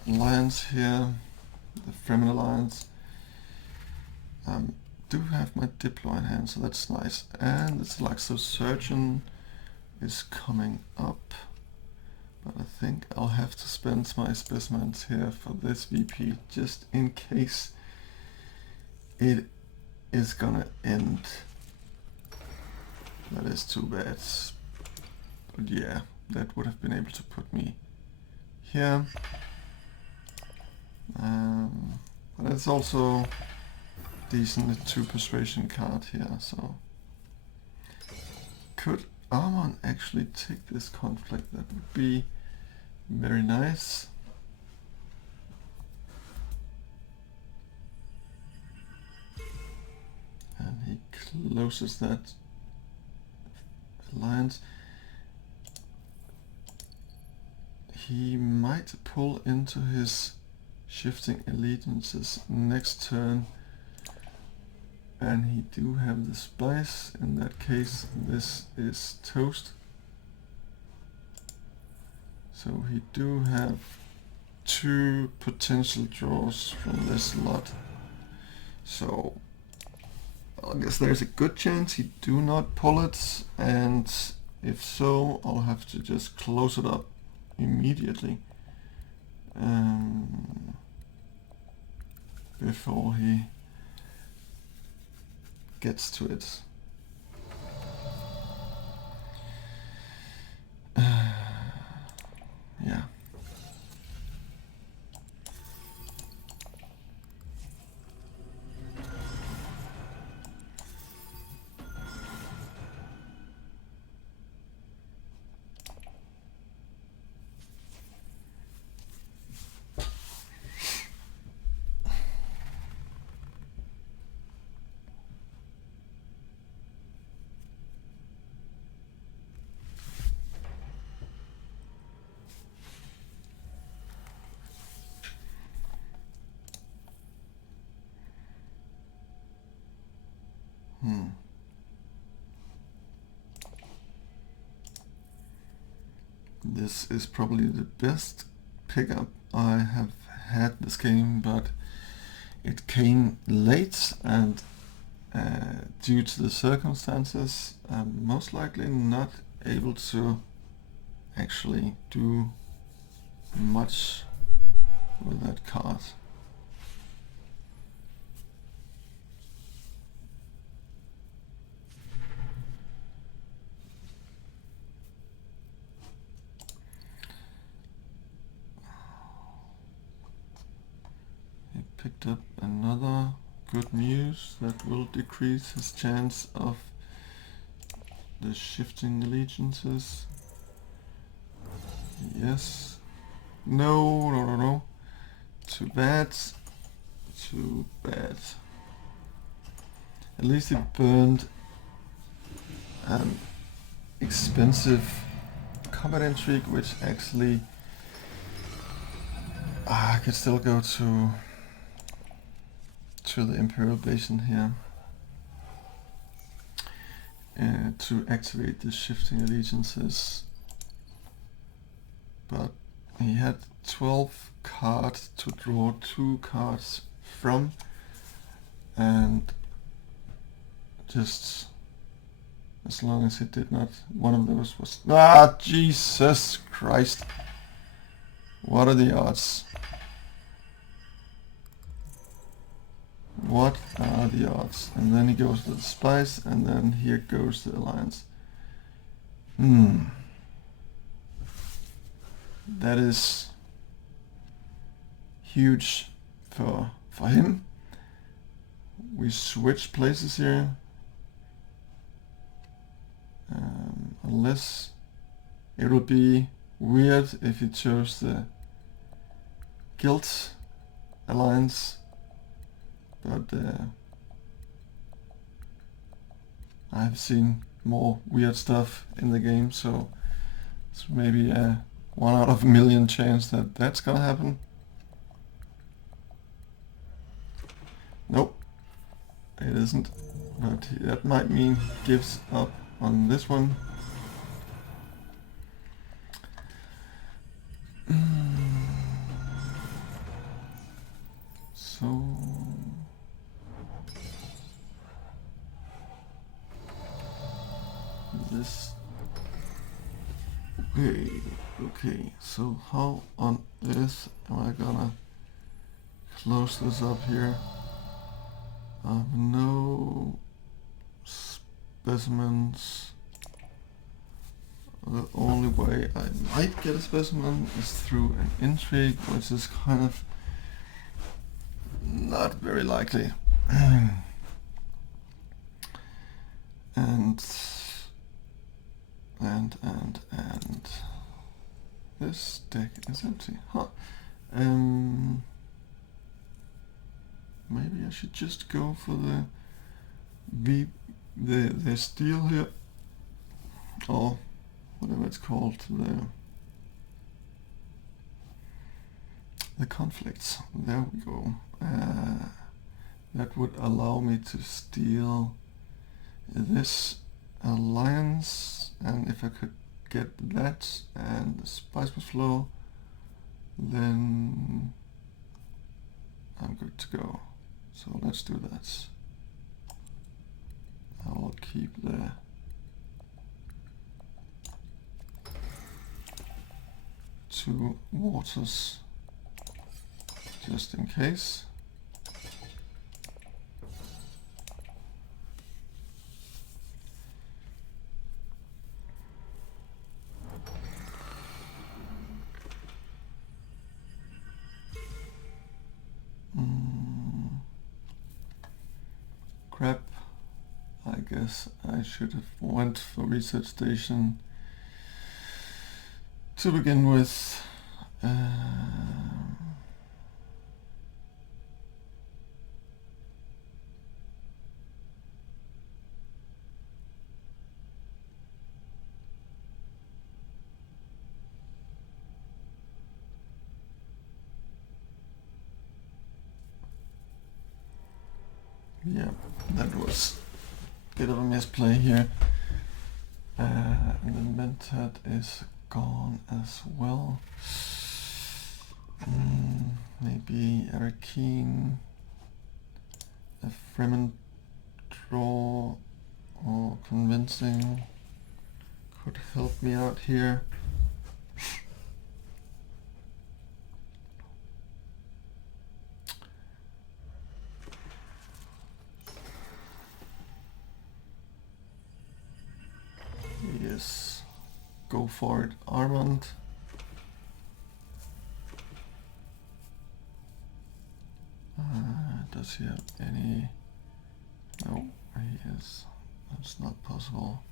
alliance here? The Fremen alliance? Do have my Diplo in hand, so that's nice. And it's like so Surgeon is coming up. But I think I'll have to spend my specimens here for this VP just in case it is gonna end. That is too bad. But yeah, that would have been able to put me here. But it's also decent 2 persuasion card here, so could Armon actually take this conflict? That would be very nice. And he closes that alliance. He might pull into his shifting allegiances next turn, and he do have the spice. In that case, this is toast. So he do have 2 potential draws from this lot. So I guess there's a good chance he do not pull it, and if so, I'll have to just close it up immediately before he gets to it. Yeah. This is probably the best pickup I have had this game, but it came late, and due to the circumstances, I'm most likely not able to actually do much with that card. Picked up another good news that will decrease his chance of the shifting allegiances. Yes. No, no, no, no. Too bad. Too bad. At least it burned an expensive combat intrigue, which actually I could still go to the Imperial Basin here to activate the shifting allegiances, but he had 12 cards to draw 2 cards from, and just as long as he did not, one of those was, Jesus Christ, what are the odds? What are the odds? And then he goes to the spice, and then here goes the alliance. That is huge for him. we switch places here. Unless it would be weird if you chose the guild alliance, but I've seen more weird stuff in the game, so it's maybe a 1 out of a million chance that that's gonna happen. Nope, it isn't, but that might mean he gives up on this one. So this, okay, so how on earth am I gonna close this up here? I have no specimens. The only way I might get a specimen is through an intrigue, which is kind of not very likely. and this deck is empty. Huh. Maybe I should just go for the steel here, or whatever it's called, the conflicts. There we go. That would allow me to steal this alliance, and if I could get that and the spice flow, then I'm good to go. So let's do that. I'll keep the two waters just in case. Crap. I guess I should have went for research station to begin with. Yeah, that was a bit of a misplay here. And the mentat is gone as well. Maybe Arcane, a Fremen draw, or convincing could help me out here. Yes, go for it, Armand. Does he have any? No, he is. That's not possible.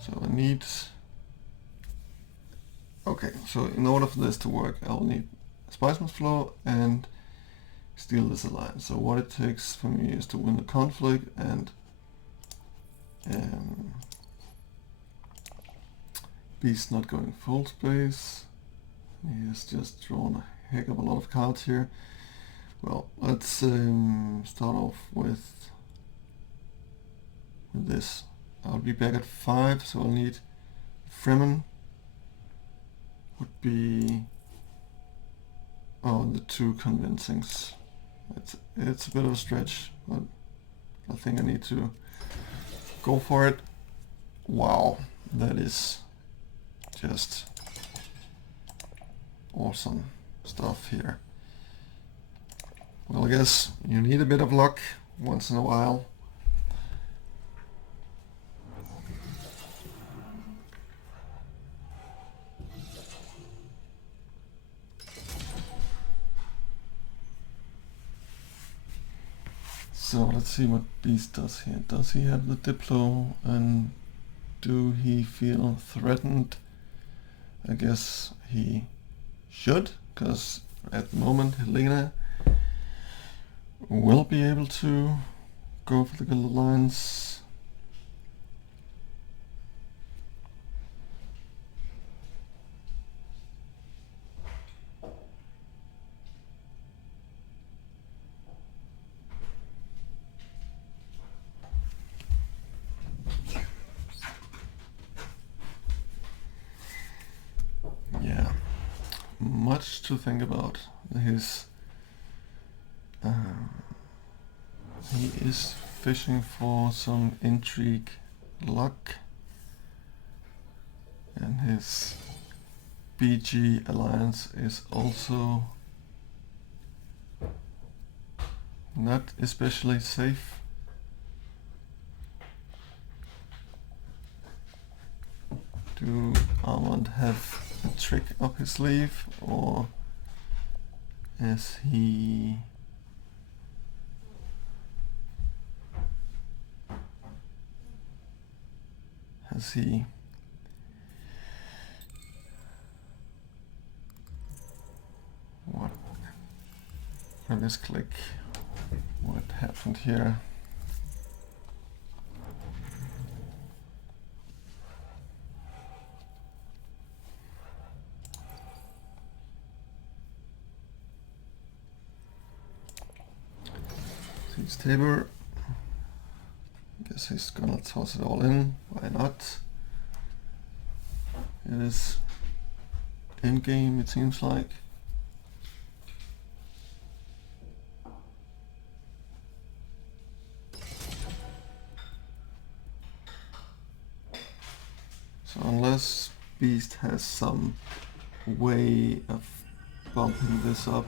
So I need. Okay, so in order for this to work, I'll need Spiceman's Flow and steal this alliance. So what it takes for me is to win the conflict, and Beast not going full space. He has just drawn a heck of a lot of cards here. Well, let's start off with this. I'll be back at 5, so I'll need Fremen. Would be the 2 convincings. It's a bit of a stretch, but I think I need to go for it. Wow, that is just awesome. stuff here. Well, I guess you need a bit of luck once in a while. So let's see what Beast does here. Does he have the Diplo, and do he feel threatened? I guess he should, because at the moment Helena will be able to go for the Guild Alliance. Yeah, much to think about. He is fishing for some intrigue luck, and his BG alliance is also not especially safe. Do Armand have a trick up his sleeve, or is he what? Let's click what happened here. He's Tabor. Guess he's gonna toss it all in. Why not? It is in game, it seems like. So unless Beast has some way of bumping this up,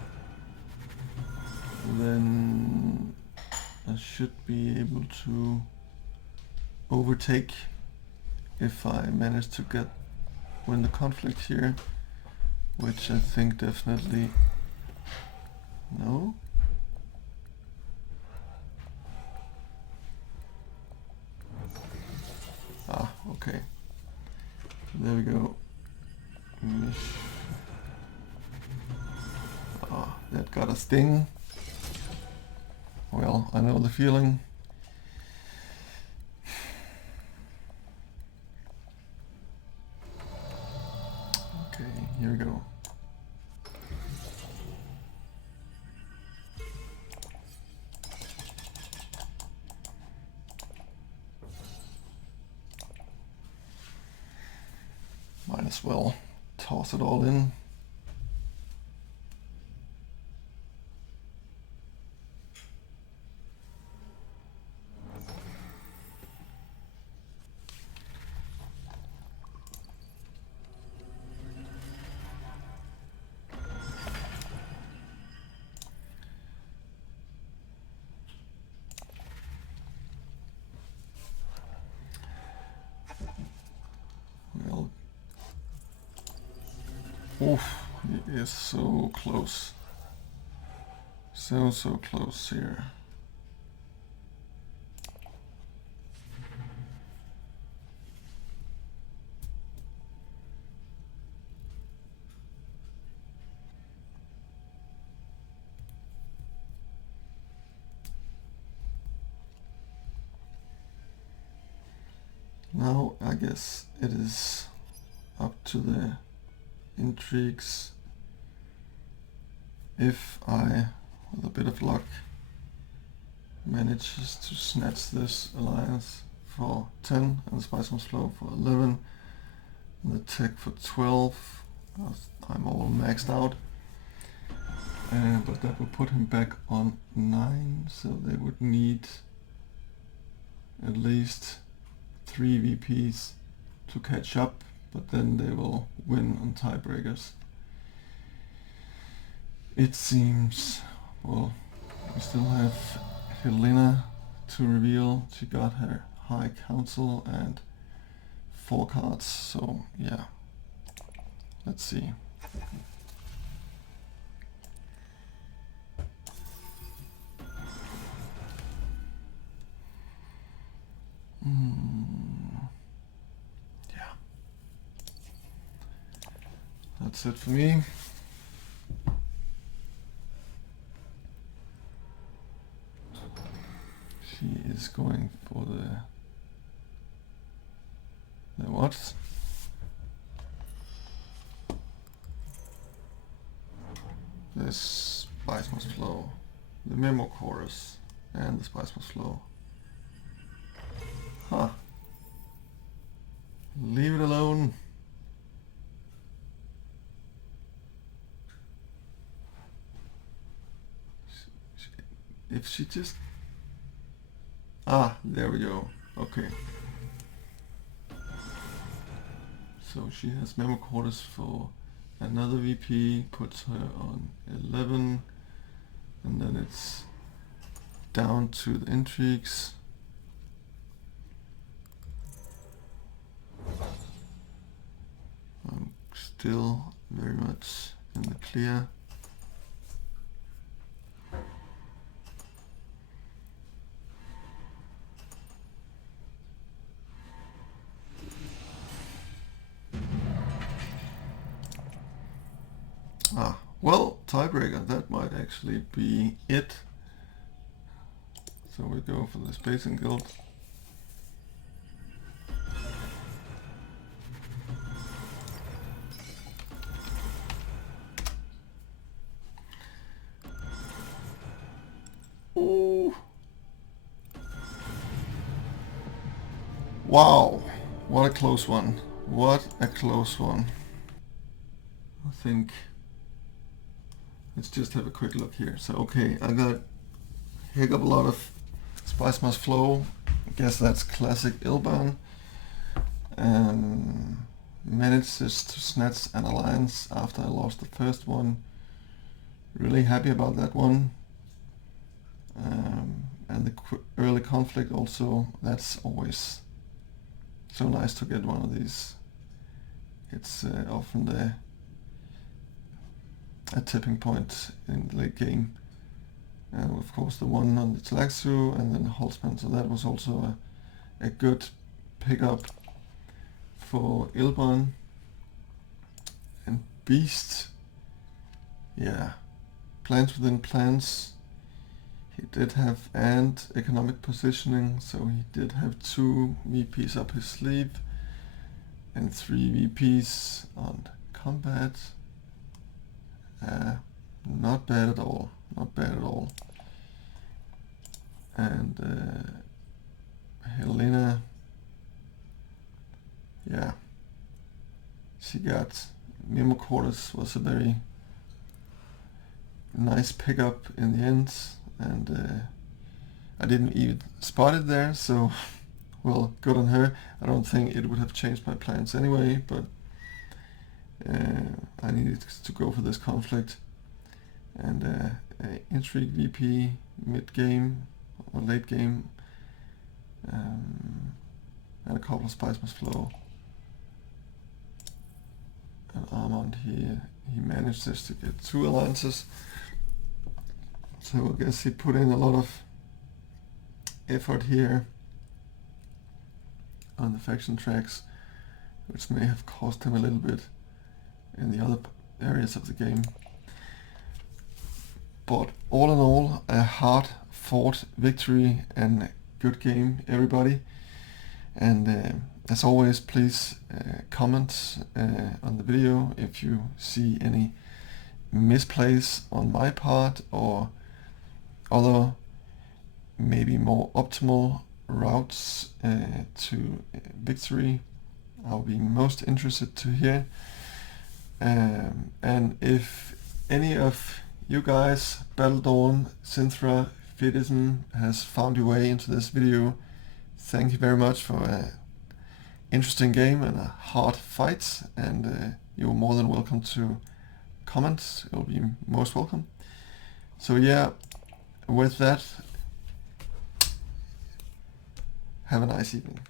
then I should be able to overtake if I manage to win the conflict here, which I think definitely no. Ah, okay. There we go. Ah, that got a sting. Well, I know the feeling. Okay, here we go. Might as well toss it all in. Well, oof, he is so close. So close here. Now I guess it is up to the intrigues. If I, with a bit of luck, manages to snatch this alliance for 10 and the Spiceman's Flow for 11 and the tech for 12, I'm all maxed out. But that would put him back on 9, so they would need at least 3 VPs to catch up, but then they will win on tiebreakers. It seems, well, we still have Helena to reveal. She got her High Council and 4 cards, so yeah, let's see. Yeah, that's it for me. She is going for the what? The Spice Must Flow, the Memo Chorus, and the Spice Must Flow. Huh. Leave it alone. If she just... Ah, there we go. Okay. So she has Memo Quarters for another VP, puts her on 11, and then it's down to the intrigues. I'm still very much in the clear. Ah, well, tiebreaker, that might actually be it. So we go for the Spacing Guild. Ooh. Wow, what a close one. What a close one. I think let's just have a quick look here. So okay, I got a lot of Spice Must Flow. I guess that's classic Ilban. Manages to snatch an alliance after I lost the first one. Really happy about that one. And the early conflict also, that's always so nice to get one of these. It's often a tipping point in the late game. And of course the one on the Tlaxu and then the Holtzman, so that was also a good pickup for Ilban. And Beast, yeah, plans within plans. He did have and economic positioning, so he did have 2 VPs up his sleeve and 3 VPs on combat. Not bad at all, not bad at all. And Helena, yeah, she got Memo Quarters, was a very nice pickup in the end, and I didn't even spot it there, so well, good on her. I don't think it would have changed my plans anyway, but I needed to go for this conflict. And intrigue VP mid game or late game, and a couple of Spice Must Flow. And Armand, he manages to get 2 alliances. So I guess he put in a lot of effort here on the faction tracks, which may have cost him a little bit in the other areas of the game. But all in all, a hard-fought victory and a good game, everybody. And as always, please comment on the video if you see any misplays on my part or other maybe more optimal routes to victory. I'll be most interested to hear. And if any of you guys, Battledawn, Synthra, Fidism, has found your way into this video, thank you very much for an interesting game and a hard fight, and you're more than welcome to comments. It'll be most welcome. So yeah, with that, have a nice evening.